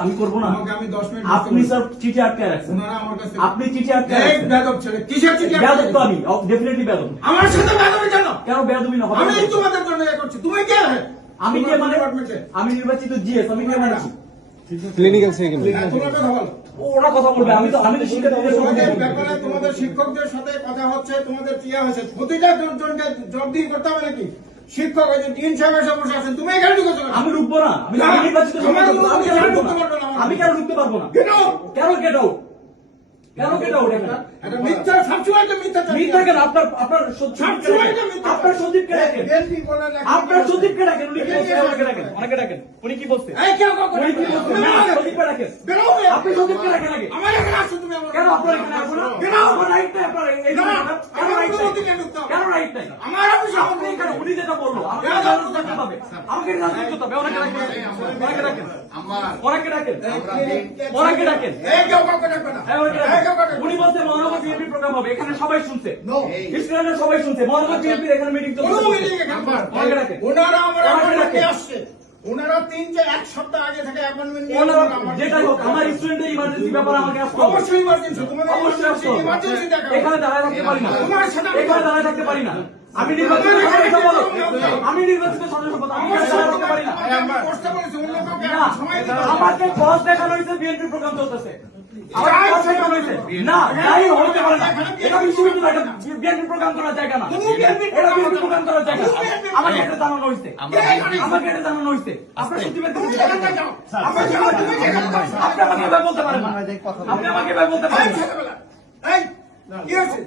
আমি করবো না। আমি 10 মিনিট আপনি স্যার চিঠি আটকায় রাখছেন, আপনি চিঠি আটকায় রাখছেন। বেয়াদব ছেলে, কিসের চিঠি? বেয়াদব তো আমি, ডেফিনেটলি বেয়াদব। আমার সাথে বেয়াদবি কেন? কেন বেয়াদবি না হবে? আমি তোমাদের জন্য ইয়ে করছি, তুমি কে? আমি কে মানে? আমি নির্বাচিত জিএস, আমি কে মানছি? ক্লিনিক্যাল সেকেন্ড তোমার কথা বলো। ওরা কথা বলবে, আমি তো শিক্ষার্থীদের সঙ্গে তোমাদের কথা বলবো। ব্যাপারে তোমাদের শিক্ষকদের সাথে কথা হচ্ছে, তোমাদের কি হয়েছে? প্রতিটা জনকে জবাবদিহি করতে হবে নাকি? শিক্ষক ওই যে ডিন সাহেব এসে বসে আছেন, তুমি এখানে ঢুকেছো কেন? আমি ঢুকবো না, আমি না, নির্বাচিত আমার সদস্য, আমি কেন এখানে ঢুকবো ঢুকতে না? পারবে না। আমি কেন ঢুকতে পারবো না? কেন? কেন গেট আউট? কেন গেট আউট? এটা মিথ্যা, সবসময় তো মিথ্যা চাকরি। মিথ্যা কেন? আপনার সবসময় তো মিথ্যা। আপনার সচিবকে ডাকেন, বিএনপি বলে না, আপনার সচিবকে ডাকেন, উনি কি বলছে? ওনাকে ডাকেন, ওনাকে ডাকেন, উনি কি বলছে? এই কেউ কাউ করে উনি কি বেরো। বলছে? না, সচিবকে ডাকেন, বেরো। আপনি সচিবকে ডাকেন আগে। আমার এখানে আসো তুমি, আমার কেন আপনার এখানে আসবো না? কেন? আমার রাইট নাই, আপনার এই না, কেন রাইট নাই? অধিকার ঢুকতে হবে। কেন রাইট নাই? আমার অফিসে আপনি কেন? উনি যেটা বললো, আমাকে জানাতে থাকতে হবে, আমাকে জানাতে থাকতে হবে, ওনাকে ডাকেন, ওনাকে ডাকেন, ওনাকে ডাকেন, ওনাকে ডাকেন। এই কেউ কাউকে ডাকবে না। হ্যাঁ, ওনাকে এই কেউ ডাকেন। কাউকে উনি বলছে মহানগর বিএনপি প্রোগ্রাম হবে, এখানে সবাই শুনছে, No. স্টুডেন্টরা সবাই শুনছে, মহানগর বিএনপির এখানে মিটিং কোনো চলছে। meeting এখানে না। ওনাকে ডাকেন। ওনারা আমার ওনাকে appointment ডাকেন। নিয়ে আসছে। ওনারা 1 সপ্তাহ আগে থেকে অ্যাপয়েন্টমেন্ট নিয়ে ওনারা আমার যেটাই হোক, আমার স্টুডেন্টের ইমার্জেন্সি ব্যাপারে আমাকে আসতে হবে। অবশ্যই ইমার্জেন্সি, তোমাদের অবশ্যই আসতে হবে। ইমার্জেন্সি দেখা এখানে দাঁড়ায় থাকতে পারি না, তোমার সাথে আমি- এখানে দাঁড়ায় থাকতে পারি না। আমি নির্বাচিত সদস্য পদ, আমি নির্বাচিত সদস্য পদ, আমি এখানে দাঁড়ায় থাকতে পারি না। আমি বসতে বলেছি, অন্য কাউকে না, সময় দিতে হবে। আমাকে বস দেখানো হয়েছে, বিএনপি প্রোগ্রাম চলতেছে। আমাকে বস দেখানো হয়েছে। না, যাই হতে পারে না। এটা বিশ্ববিদ্যালয়, এটা বিএনপি প্রোগ্রাম করার জায়গা না। এটা বিএনপি প্রোগ্রাম করার জায়গা। আমাকে এটা জানানো হয়েছে। আমাকে এটা জানানো হয়েছে। আপনার সচিবের তুমি এখানটা যাও। আপনার সচিবের তুমি যেখানটা যাও। আপনি আমাকে এভাবে বলতে পারেন না। আপনি আমাকে এভাবে বলতে পারেন না। এই ছেলেবেলা, এই, কি হয়েছে?